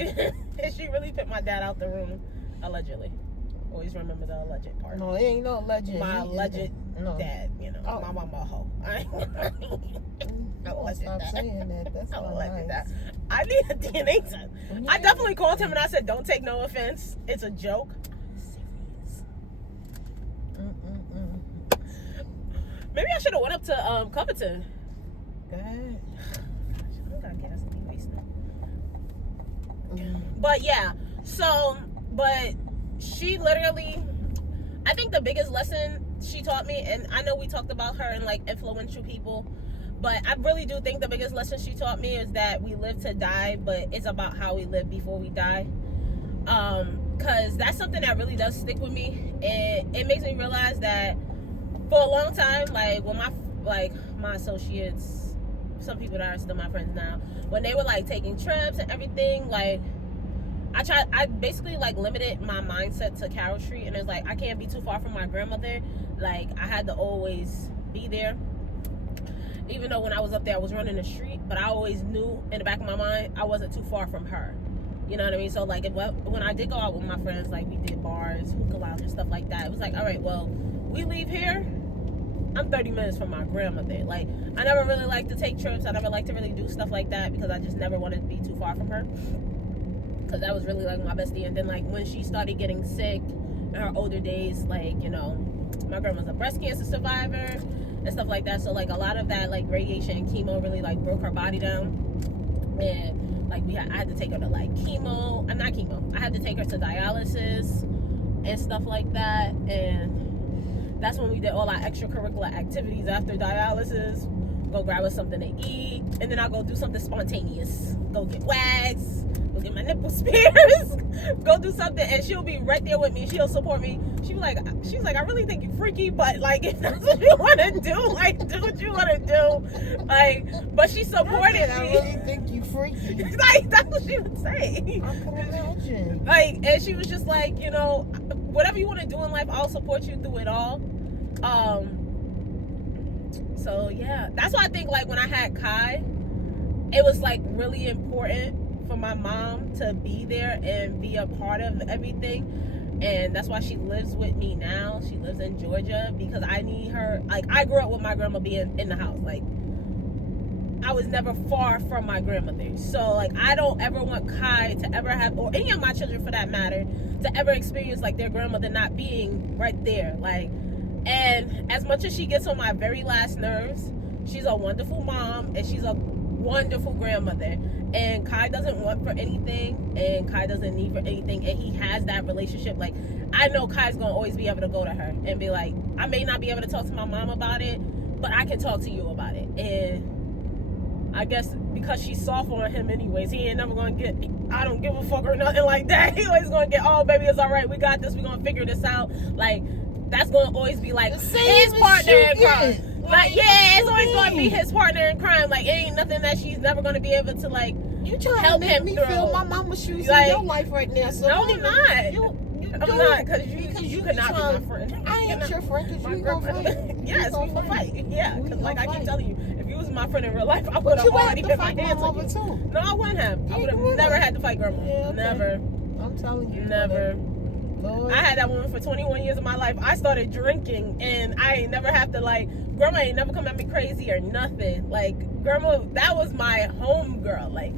And she really picked my dad out the room, allegedly. Always remember the alleged part. No, it ain't no alleged. My alleged dad, you know. Oh. My mama a hoe. I Stop saying that. That's not nice. I need a DNA test. Yeah. I definitely called him and I said, don't take no offense. It's a joke. Maybe I should have went up to Covington. Go ahead. I got gas to be wasted. But yeah, so, but she literally, I think the biggest lesson she taught me, and I know we talked about her and like influential people, but I really do think the biggest lesson she taught me is that we live to die, but it's about how we live before we die. Because that's something that really does stick with me, and it makes me realize that for a long time, like when my associates, some people that are still my friends now, when they were like taking trips and everything, like I basically like limited my mindset to Carroll Street, and it's like I can't be too far from my grandmother. Like I had to always be there, even though when I was up there I was running the street, but I always knew in the back of my mind I wasn't too far from her. You know what I mean? So like when I did go out with my friends, like we did bars, hookah lounge and stuff like that, it was like, all right, well, we leave here, I'm 30 minutes from my grandmother. Like, I never really liked to take trips. I never liked to really do stuff like that because I just never wanted to be too far from her. Because that was really, like, my bestie. And then, like, when she started getting sick in her older days, like, you know, my grandma's a breast cancer survivor and stuff like that. So, like, a lot of that, like, radiation and chemo really, like, broke her body down. And, like, I had to take her to, like, I had to take her to dialysis and stuff like that. And that's when we did all our extracurricular activities after dialysis. Go grab us something to eat, and then I'll go do something spontaneous. Go get wax, go get my nipple spears, go do something, and she'll be right there with me. She'll support me. She's like, I really think you're freaky, but like, if that's what you want to do, like, do what you want to do. Like, but she supported me. I really think you freaky. Like, that's what she would say. I can imagine. Like, and she was just like, you know, whatever you want to do in life, I'll support you through it all. So yeah, that's why I think like when I had Kai, it was like really important for my mom to be there and be a part of everything. And that's why she lives with me now. She lives in Georgia because I need her. Like, I grew up with my grandma being in the house. Like, I was never far from my grandmother. So like, I don't ever want Kai to ever have, or any of my children for that matter, to ever experience like their grandmother not being right there. Like, and as much as she gets on my very last nerves, she's a wonderful mom and she's a wonderful grandmother. And Kai doesn't want for anything, and Kai doesn't need for anything, and he has that relationship. Like, I know Kai's gonna always be able to go to her and be like, I may not be able to talk to my mom about it, but I can talk to you about it. And I guess because she's soft on him anyways, he ain't never gonna get, I don't give a fuck or nothing like that. He always gonna get, oh baby, it's all right, we got this, we gonna figure this out. Like, that's gonna always be like his partner in crime. Like, yeah, it's always gonna be his partner in crime. Like, it ain't nothing that she's never gonna be able to like You trying help to make him me through. feel my mama's shoes Like, in your life right now. So no, I'm not. I'm not, because you could not be my friend. I ain't your friend because you gonna fight. Yes, we will fight. Yeah, because like I keep telling you, if you was my friend in real life, I would have you already had to been my fight my hands on mother you. too. No, I wouldn't have. I Yeah, would have you never would've. had to fight grandma. Yeah, okay. Never. I'm telling you. Never. Lord. I had that woman for 21 years of my life. I started drinking, and I ain't never have to, like, grandma ain't never come at me crazy or nothing. Like, grandma, that was my home girl. Like,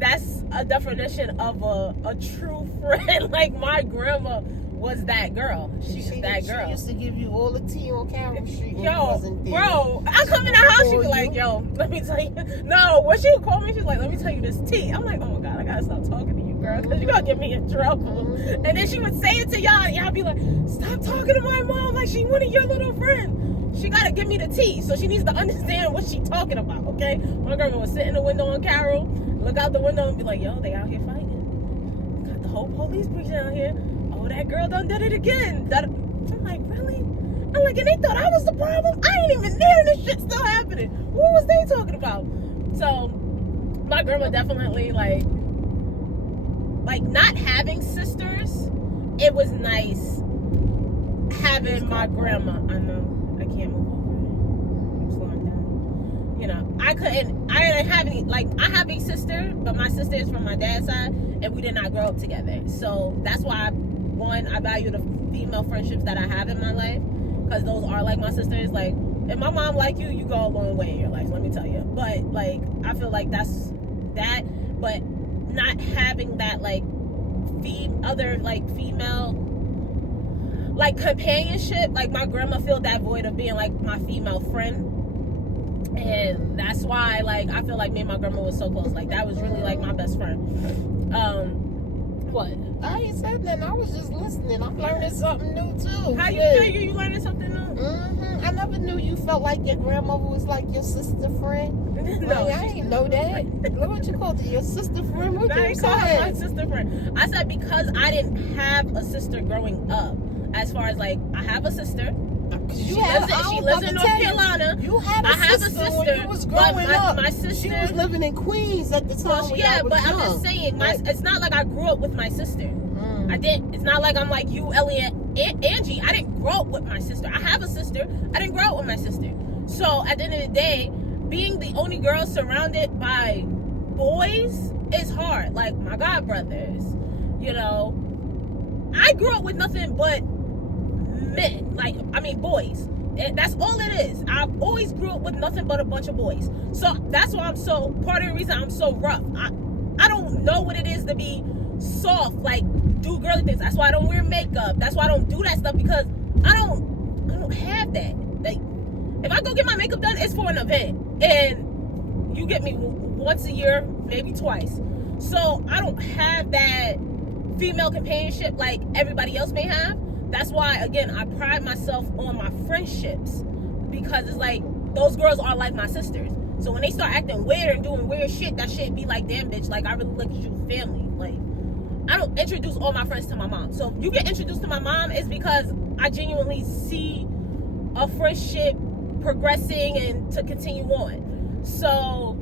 that's a definition of a true friend. Like, my grandma was that girl. She was that girl. She used to give you all the tea on Carroll Street. Yo, bro, I come in the house, she be like, yo, let me tell you. No, when she would call me, she's like, let me tell you this tea. I'm like, oh my God, I gotta stop talking to you, girl, because you're gonna get me in trouble. And then she would say it to y'all, and y'all be like, stop talking to my mom like she one of your little friends. She gotta give me the tea, so she needs to understand what she talking about, okay? My grandma would sit in the window on Carroll, look out the window and be like, yo, they out here fighting. Got the whole police preaching out here. Oh, that girl done did it again. I'm like, really? I'm like, and they thought I was the problem? I ain't even there and this shit's still happening. What was they talking about? So, my grandma definitely, like not having sisters, it was nice having my grandma. I know, I can't move over. I'm slowing down. You know, I didn't have any, like, I have a sister, but my sister is from my dad's side, and we did not grow up together. So, that's why one, I value the female friendships that I have in my life, because those are like my sisters. Like, if my mom like you, you go a long way in your life, let me tell you. But like, I feel like that's that. But not having that like other like female like companionship, like my grandma filled that void of being like my female friend. And that's why, like, I feel like me and my grandma was so close. Like, that was really like my best friend. What? I ain't said nothing. I was just listening. I'm learning something new too. How you figure you learning something new? I never knew you felt like your grandmother was like your sister friend. No, I didn't know that. Look what you called it, your sister friend. What I you didn't call her my said? sister friend. I said because I didn't have a sister growing up. As far as like, I have a sister. She lives in North Carolina. You had a sister when you was growing up. My sister, she was living in Queens at the time. Well, yeah, but young. I'm just saying, it's not like I grew up with my sister. I didn't. It's not like I'm like you, Ellie, and Angie. I didn't grow up with my sister. I have a sister. I didn't grow up with my sister. So at the end of the day, being the only girl surrounded by boys is hard. Like my god brothers, you know. I grew up with nothing but men, boys. That's all it is. I always grew up with nothing but a bunch of boys. So that's why part of the reason I'm so rough. I don't know what it is to be soft, like do girly things. That's why I don't wear makeup. That's why I don't do that stuff, because I don't have that. Like, if I go get my makeup done, it's for an event, and you get me once a year, maybe twice. So I don't have that female companionship like everybody else may have. That's why, again, I pride myself on my friendships, because it's like those girls are like my sisters. So when they start acting weird and doing weird shit, that shit be like, damn bitch, like I really look at you family. Like, I don't introduce all my friends to my mom. So if you get introduced to my mom, it's because I genuinely see a friendship progressing and to continue on. So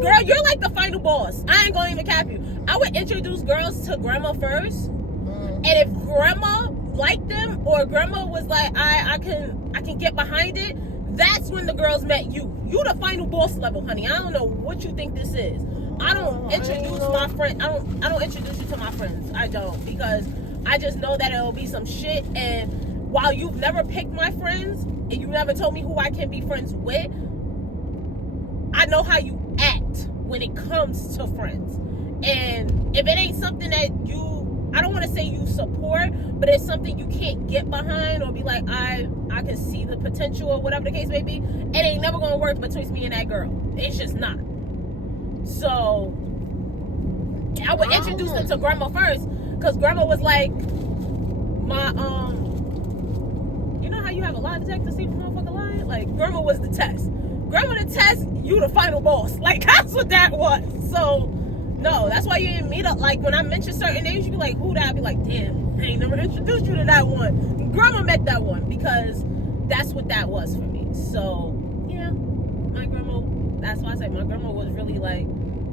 girl, you're like the final boss. I ain't gonna even cap you. I would introduce girls to grandma first, and if grandma liked them, or grandma was like, I can get behind it, that's when the girls met you. You the final boss level, honey. I don't know what you think this is. I don't introduce my friend. I don't introduce you to my friends. I don't, because I just know that it'll be some shit. And while you've never picked my friends and you never told me who I can be friends with, I know how you act when it comes to friends. And if it ain't something that I don't want to say you support, but it's something you can't get behind or be like, I can see the potential or whatever the case may be, it ain't never going to work between me and that girl. It's just not. So I would introduce them to grandma first, because grandma was like my, you know how you have a lie detector to see if a motherfucker lying? Like, grandma was the test. Grandma the test, you the final boss. Like, that's what that was. So no, that's why you didn't meet up. Like, when I mention certain names, you be like, who that? I'd be like, damn, I ain't never introduced you to that one. Grandma met that one, because that's what that was for me. So yeah, my grandma, that's why I say my grandma was really like,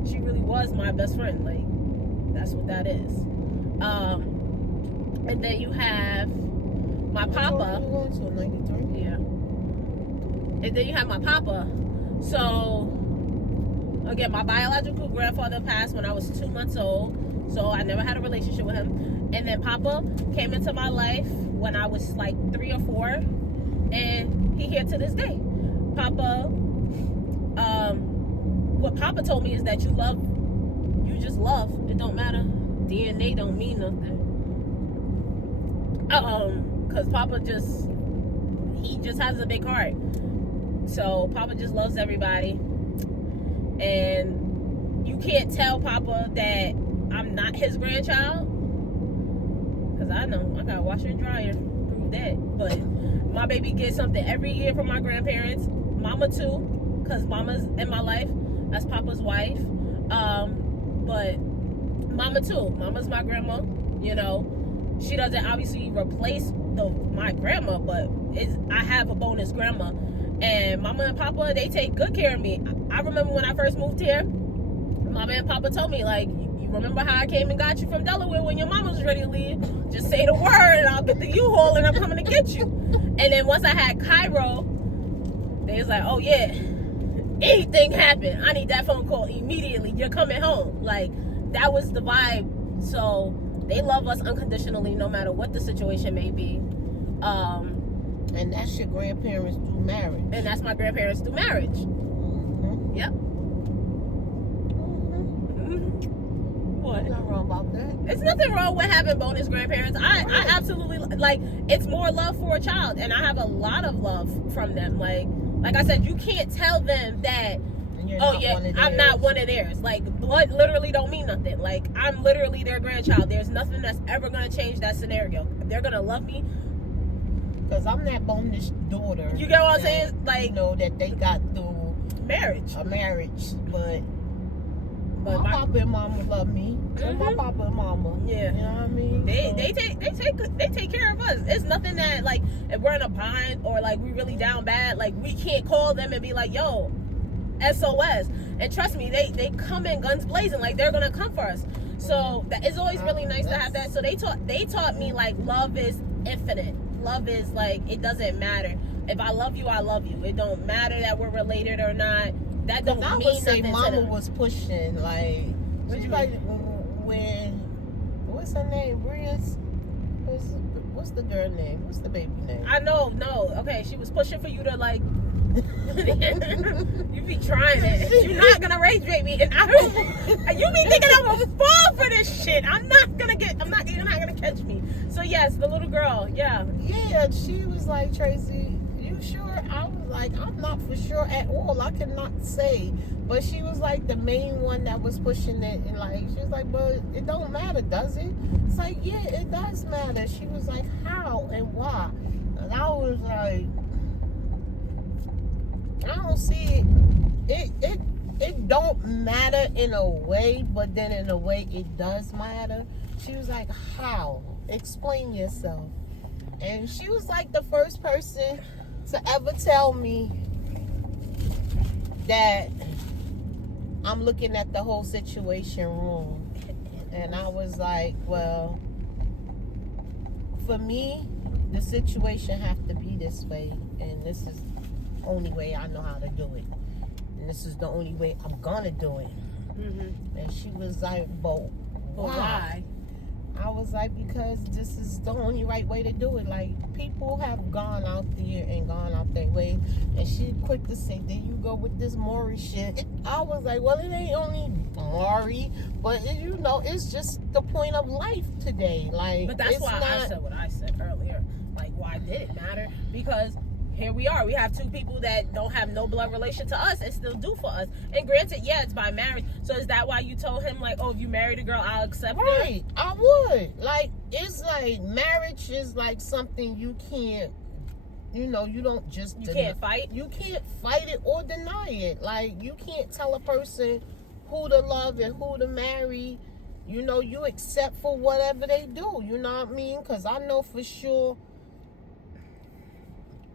she really was my best friend. Like, that's what that is. And then you have my papa. Yeah. And then you have my papa. So again, my biological grandfather passed when I was 2 months old, so I never had a relationship with him. And then Papa came into my life when I was like 3 or 4, and he here to this day. Papa, what Papa told me is that you just love. It don't matter. DNA don't mean nothing. Cause Papa he just has a big heart. So Papa just loves everybody. And you can't tell Papa that I'm not his grandchild, because I know I gotta washer and dryer, prove that. But my baby gets something every year from my grandparents. Mama too, because Mama's in my life. That's Papa's wife. But Mama too. Mama's my grandma. You know, she doesn't obviously replace my grandma, but I have a bonus grandma. And Mama and Papa, they take good care of me. I remember when I first moved here, Mama and Papa told me, like, you remember how I came and got you from Delaware when your mama was ready to leave? Just say the word and I'll get the U-Haul and I'm coming to get you. And then once I had Cairo, they was like, oh yeah, anything happened, I need that phone call immediately. You're coming home. Like, that was the vibe. So they love us unconditionally, no matter what the situation may be. And that's your grandparents through marriage. And that's my grandparents through marriage. Mm-hmm. Yep. What? Nothing wrong about that. It's nothing wrong with having bonus grandparents. I absolutely, like, it's more love for a child, and I have a lot of love from them. Like I said, you can't tell them that, I'm not one of theirs. Like, blood literally don't mean nothing. Like, I'm literally their grandchild. There's nothing that's ever going to change that scenario. They're going to love me. Because I'm that bonus daughter. You get what I'm saying? Like, you know, that they got through marriage. A marriage. But my papa and mama love me. Mm-hmm. My papa and mama. Yeah. You know what I mean? They take care of us. It's nothing that, like, if we're in a bind or, like, we really down bad, like, we can't call them and be like, yo, SOS. And trust me, they come in guns blazing. Like, they're gonna come for us. So that it's always really nice to have that. So they taught me, like, love is infinite. Love is, like, it doesn't matter. If I love you, I love you. It don't matter that we're related or not. That don't mean nothing. I would say Mama was pushing, like, when what's her name? Bria's. What's the girl name? What's the baby name? I know. No. Okay, she was pushing for you to, like. You be trying it. You're not gonna raise baby, and you be thinking I'm gonna fall for this shit. You're not gonna catch me. So yes, the little girl, yeah, she was like, Tracy, you sure? I was like, I'm not for sure at all. I cannot say, but she was like the main one that was pushing it, and like she was like, but it don't matter, does it? It's like, yeah, it does matter. She was like, how and why? And I was like, I don't see it. It don't matter in a way, but then in a way it does matter. She was like, how? Explain yourself. And she was like the first person to ever tell me that I'm looking at the whole situation wrong. And I was like, well, for me, the situation have to be this way, and this is the only way I know how to do it, and this is the only way I'm gonna do it. Mm-hmm. And she was like, but why? I was like, because this is the only right way to do it. Like, people have gone out there and gone out their way, and she quick to say, there you go with this Maury shit. I was like, well, it ain't only Maury, but you know, it's just the point of life today. Like, but that's why I said what I said earlier. Like, why did it matter? Because here we are. We have two people that don't have no blood relation to us and still do for us. And granted, yeah, it's by marriage. So is that why you told him, like, oh, if you married a girl, I'll accept her? Right. I would. Like, it's like marriage is like something you can't, you know, you don't just... You can't fight? You can't fight it or deny it. Like, you can't tell a person who to love and who to marry. You know, you accept for whatever they do. You know what I mean? Because I know for sure...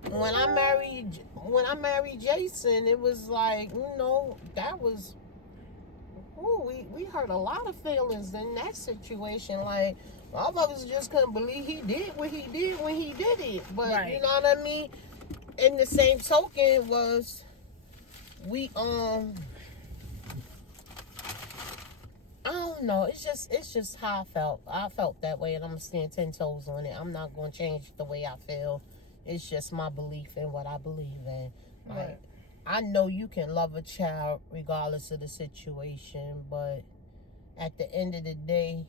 When I married Jason, it was like, you know, that was, we hurt a lot of feelings in that situation. Like, all of us just couldn't believe he did what he did when he did it. But right. You know what I mean? In the same token was, I don't know. It's just how I felt. I felt that way, and I'm gonna stand 10 toes on it. I'm not gonna change the way I feel. It's just my belief in what I believe in. Like, right. I know you can love a child regardless of the situation, but at the end of the day,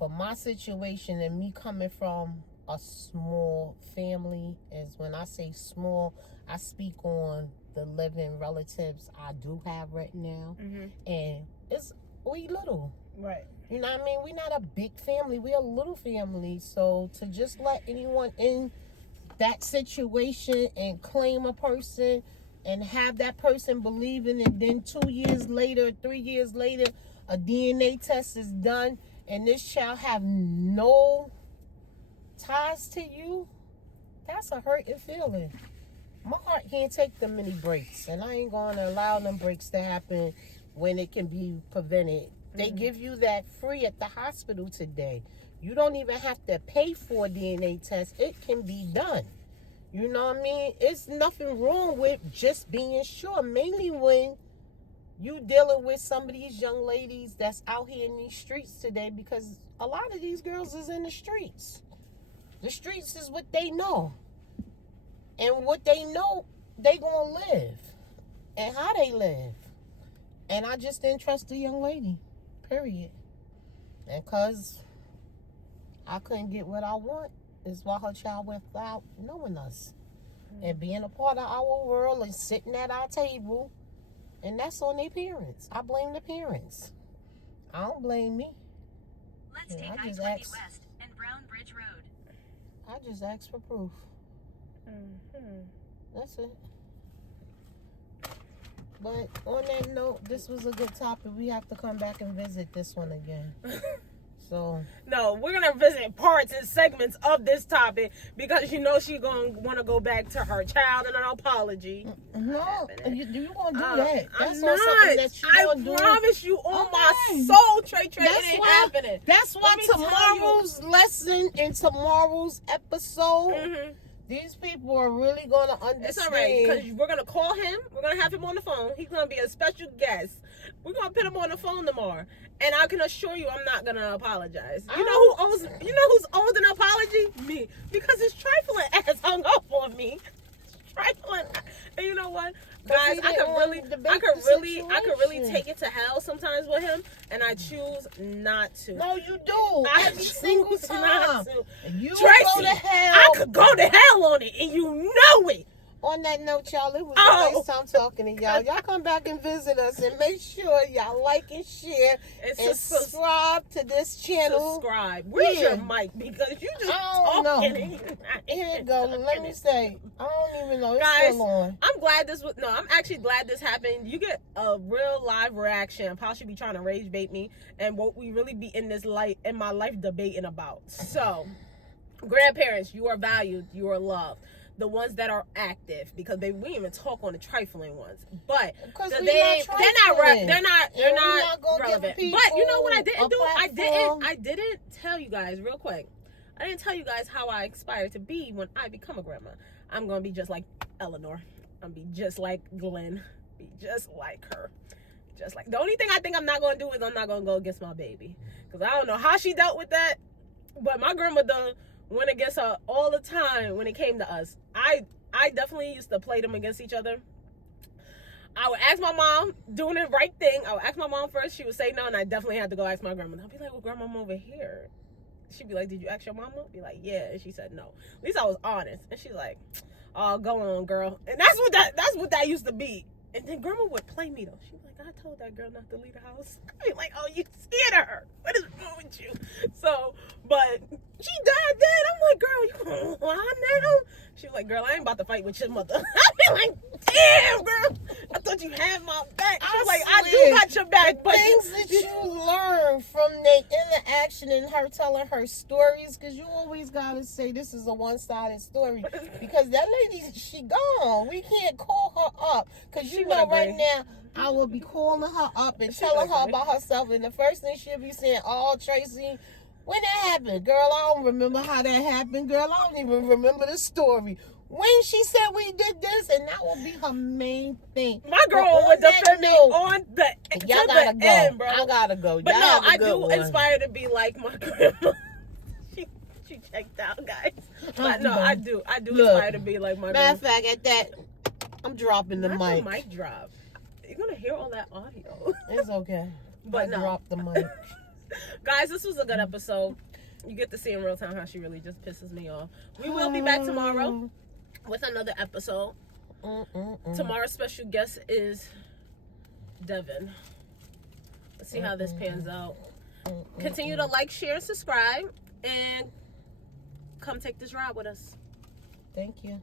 for my situation and me coming from a small family, is when I say small, I speak on the living relatives I do have right now. Mm-hmm. And we little. Right. You know what I mean? We're not a big family. We're a little family. So to just let anyone in that situation and claim a person and have that person believe in it, then 2 years later, 3 years later, a DNA test is done and this child have no ties to you, that's a hurting feeling. My heart can't take them many breaks, and I ain't going to allow them breaks to happen when it can be prevented. They give you that free at the hospital today. You don't even have to pay for a DNA test. It can be done. You know what I mean? It's nothing wrong with just being sure. Mainly when you dealing with some of these young ladies that's out here in these streets today, because a lot of these girls is in the streets. The streets is what they know. And what they know, they gonna live. And how they live. And I just didn't trust the young lady. Period. And cause I couldn't get what I want is why her child went without knowing us. And being a part of our world and sitting at our table. And that's on their parents. I blame the parents. I don't blame me. Let's take I-20 West and Brown Bridge Road. I just asked for proof. That's it. But on that note, this was a good topic. We have to come back and visit this one again. So no, we're gonna visit parts and segments of this topic because you know she's gonna want to go back to her child and an apology. No, you gonna do that? That's I'm not. That you gonna do. I promise you on my soul, Trey. It ain't happening. That's why tomorrow's lesson and tomorrow's episode. These people are really gonna understand. It's all right because we're gonna call him. We're gonna have him on the phone. He's gonna be a special guest. We're gonna put him on the phone tomorrow, and I can assure you, I'm not gonna apologize. You know who's owed an apology? Me, because his trifling ass hung up on me. Trifling, and you know what, guys? I could really take it to hell sometimes with him, and I choose not to. No, you do. Every single time. Not to. You Tracy, go to hell. I could go to hell on it, and you know it. On that note, y'all, it was a nice time talking to y'all. Y'all come back and visit us and make sure y'all like and share and subscribe to this channel. Subscribe. Where's your mic? Because you just talking. Here you go. Let me say, I don't even know. It's guys, still on. I'm actually glad this happened. You get a real live reaction. Paul should be trying to rage bait me and what we really be in my life debating about. So, grandparents, you are valued. You are loved. The ones that are active, because we ain't even talk on the trifling ones, but they're not relevant. But you know what I didn't do? I didn't tell you guys real quick. I didn't tell you guys how I aspire to be when I become a grandma. I'm gonna be just like Eleanor. I'm gonna be just like Glenn. Be just like her. Just like the only thing I think I'm not gonna do is I'm not gonna go against my baby, because I don't know how she dealt with that, but my grandmother went against her all the time when it came to us. I definitely used to play them against each other. I would ask my mom, doing the right thing. I would ask my mom first. She would say no, and I definitely had to go ask my grandmother. I'd be like, well, grandma, over here. She'd be like, did you ask your mama? I'd be like, yeah. And she said no. At least I was honest. And she's like, oh, go on, girl. And that's what that used to be. And then grandma would play me though. She'd be like, I told that girl not to leave the house. I'd be like, oh, you scared of her. What is wrong with you? So, but she died dead. I'm like, girl, you gonna lie now? She was like, girl, I ain't about to fight with your mother. I'd be like, damn, girl. I thought you had my back. She was like, I do got your back. But things that you learn from the interaction and her telling her stories, because you always gotta say this is a one-sided story, because that lady, she gone. We can't call her up, because you know right now I will be calling her up and telling her about herself, and the first thing she'll be saying, oh, Tracy, when that happened? Girl, I don't remember how that happened. Girl, I don't even remember the story. When she said we did this, and that will be her main thing. My girl would defend me on the end, bro. I gotta go. But no, I do aspire to be like my grandma. she checked out, guys. But no, I do aspire to be like my grandma. Matter of fact, at that, I'm dropping the mic. The mic drop. You're gonna hear all that audio. It's okay. But no. Drop the mic. Guys, this was a good episode. You get to see in real time how she really just pisses me off. We will be back tomorrow with another episode. Tomorrow's special guest is Devin. Let's see how this pans out. Continue to like, share, and subscribe, and come take this ride with us. Thank you.